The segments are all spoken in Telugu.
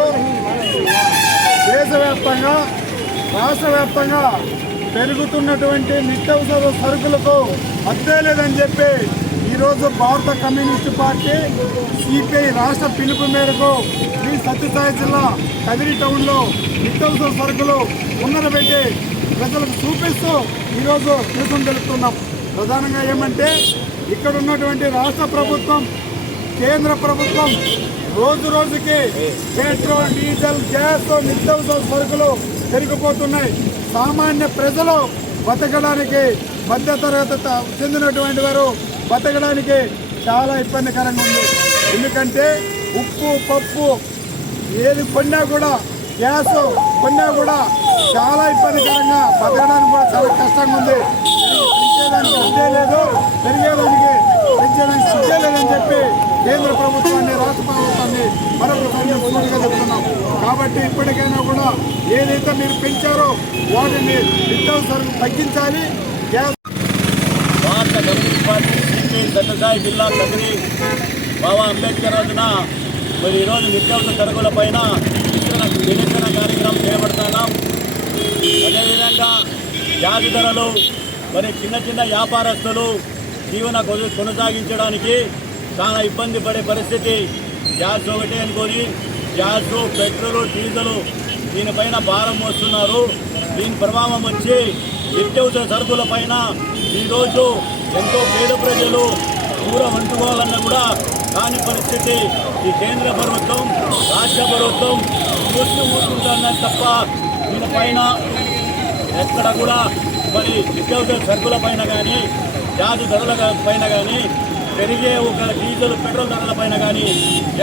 ఈరోజు దేశవ్యాప్తంగా రాష్ట్ర వ్యాప్తంగా పెరుగుతున్నటువంటి నిత్యావసర సరుకులకు అద్దే లేదని చెప్పి ఈరోజు భారత కమ్యూనిస్టు పార్టీ సిపిఐ రాష్ట్ర పిలుపు మేరకు శ్రీ సత్యసాయి జిల్లా కదిరి టౌన్లో నిత్యావసర సరుకులు ఉన్నరబెట్టి ప్రజలకు చూపిస్తూ ఈరోజు నిరసన తెలుపుతున్నాం. ప్రధానంగా ఏమంటే ఇక్కడ ఉన్నటువంటి రాష్ట్ర ప్రభుత్వం, కేంద్ర ప్రభుత్వం రోజు రోజుకి పెట్రోల్, డీజిల్, గ్యాస్, నిత్యావసర సరుకులు పెరిగిపోతున్నాయి. సామాన్య ప్రజలు బతకడానికి, మధ్యతరగతి చెందినటువంటి వారు బతకడానికి చాలా ఇబ్బందికరంగా ఉంది. ఎందుకంటే ఉప్పు, పప్పు ఏది కొన్నా కూడా, గ్యాస్ కొన్నా కూడా చాలా ఇబ్బందికరంగా, బతకడానికి కూడా చాలా కష్టంగా ఉంది. పెంచేదానికి అడ్డే లేదు, పెరిగేదానికి పెంచేదానికి సిద్ధే లేదని చెప్పి కేంద్ర ప్రభుత్వాన్ని, రాష్ట్ర ప్రభుత్వాన్ని మరొకసారి పూర్తిగా చెప్తున్నాం. కాబట్టి ఇప్పటికైనా కూడా ఏదైతే మీరు పెంచారో వాటిని నిత్యావసరాలు తగ్గించాలి. భారత కమ్యూనిస్ట్ పార్టీ సిపిఐ సత్యసాయి జిల్లా కదిరి బాబా అంబేద్కర్ రోజున మరి ఈరోజు నిత్యావసర సరుకుల పైన నిరసన కార్యక్రమం చేపడుతున్నాం. అదేవిధంగా గ్యాస్ ధరలు, మరి చిన్న చిన్న వ్యాపారస్తులు జీవన కొనసాగించడానికి చాలా ఇబ్బంది పడే పరిస్థితి. గ్యాస్ ఒకటే అనుకొని గ్యాస్, పెట్రోలు, డీజిల్ దీనిపైన భారం మోస్తున్నారు. దీని ప్రభావం వచ్చి నిత్యావసర సరుకుల పైన ఈరోజు ఎంతో పేద ప్రజలు కూర వండుకోవాలన్నా కూడా కాని పరిస్థితి. ఈ కేంద్ర ప్రభుత్వం, రాష్ట్ర ప్రభుత్వం మూసుకుంటున్నారు తప్ప దీనిపైన ఎక్కడ కూడా మరి నిత్యావసర సరుకుల పైన కానీ, గ్యాస్ ధరల పైన కానీ, పెరిగే ఒక డీజిల్, పెట్రోల్ ధరల పైన కానీ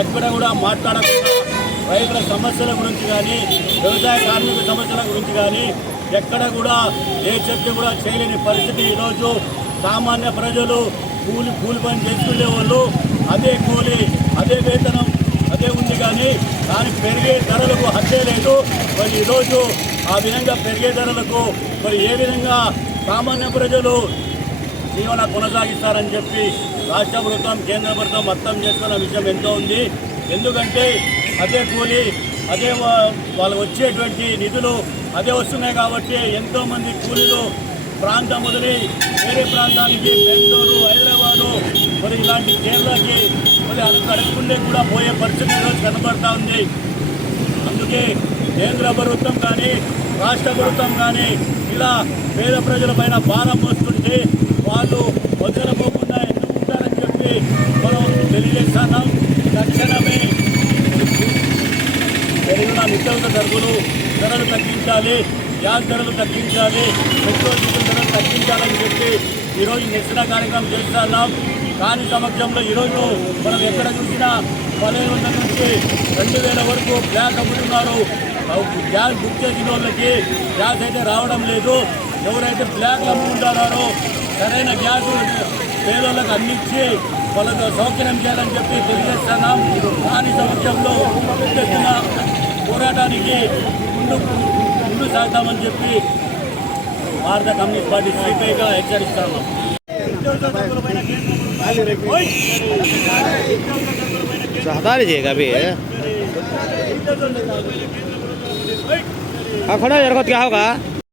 ఎక్కడ కూడా మాట్లాడకుండా రైతుల సమస్యల గురించి కానీ, వ్యవసాయ కార్మిక సమస్యల గురించి కానీ ఎక్కడ కూడా ఏ చర్చ కూడా చేయలేని పరిస్థితి. ఈరోజు సామాన్య ప్రజలు కూలి పని చేసుకునే వాళ్ళు అదే కూలి, అదే వేతనం, అదే ఉంది కానీ పెరిగే ధరలకు హద్దే లేదు. మరి ఈరోజు ఆ విధంగా పెరిగే ధరలకు మరి ఏ విధంగా సామాన్య ప్రజలు జీవన కొనసాగిస్తారని చెప్పి రాష్ట్ర ప్రభుత్వం, కేంద్ర ప్రభుత్వం అర్థం చేసుకున్న విషయం ఎంతో ఉంది. ఎందుకంటే అదే కూలి, అదే వాళ్ళు వచ్చేటువంటి నిధులు అదే వస్తున్నాయి కాబట్టి ఎంతోమంది కూలీలు ప్రాంతం వదిలి వేరే ప్రాంతానికి, బెంగళూరు, హైదరాబాదు, మరి ఇలాంటి కేరళకి మరి అడుగుతుండే కూడా పోయే పరిస్థితి ఈరోజు కనబడతా ఉంది. అందుకే కేంద్ర ప్రభుత్వం కానీ, రాష్ట్ర ప్రభుత్వం కానీ ఇలా పేద ప్రజల పైన భారం వస్తుంటే వాళ్ళు వదలపోకుండా ఎందుకు ఉంటారని చెప్పి మనం తెలియజేస్తున్నాం. తక్షణమే పెరిగిన నిత్యావసర సరుకులు ధరలు తగ్గించాలి, గ్యాస్ ధరలు తగ్గించాలి, పెట్రోల్, డీజిల్ ధరలు తగ్గించాలని చెప్పి ఈరోజు నిరసన కార్యక్రమం చేస్తున్నాం. కాని సమక్షంలో ఈరోజు మనం ఎక్కడ చూసినా 1500 నుంచి 2000 వరకు గ్యాస్ అమ్ముతున్నారు. గ్యాస్ బుక్ చేసిన వాళ్ళకి గ్యాస్ అయితే రావడం లేదు. ఎవరైతే బ్లాక్లు అమ్ముకుంటున్నారో సరైన గ్యాస్ పేదోళ్ళకి అందించి వాళ్ళకు సౌకర్యం చేయాలని చెప్పి తెలియజేస్తున్నాం. దాని సమక్షంలో పెద్ద పోరాటానికి ముందు సాగుతామని చెప్పి భారత కమ్యూనిస్ట్ పార్టీ సిపిఐగా హెచ్చరిస్తున్నాం. खड़ा क्या होगा।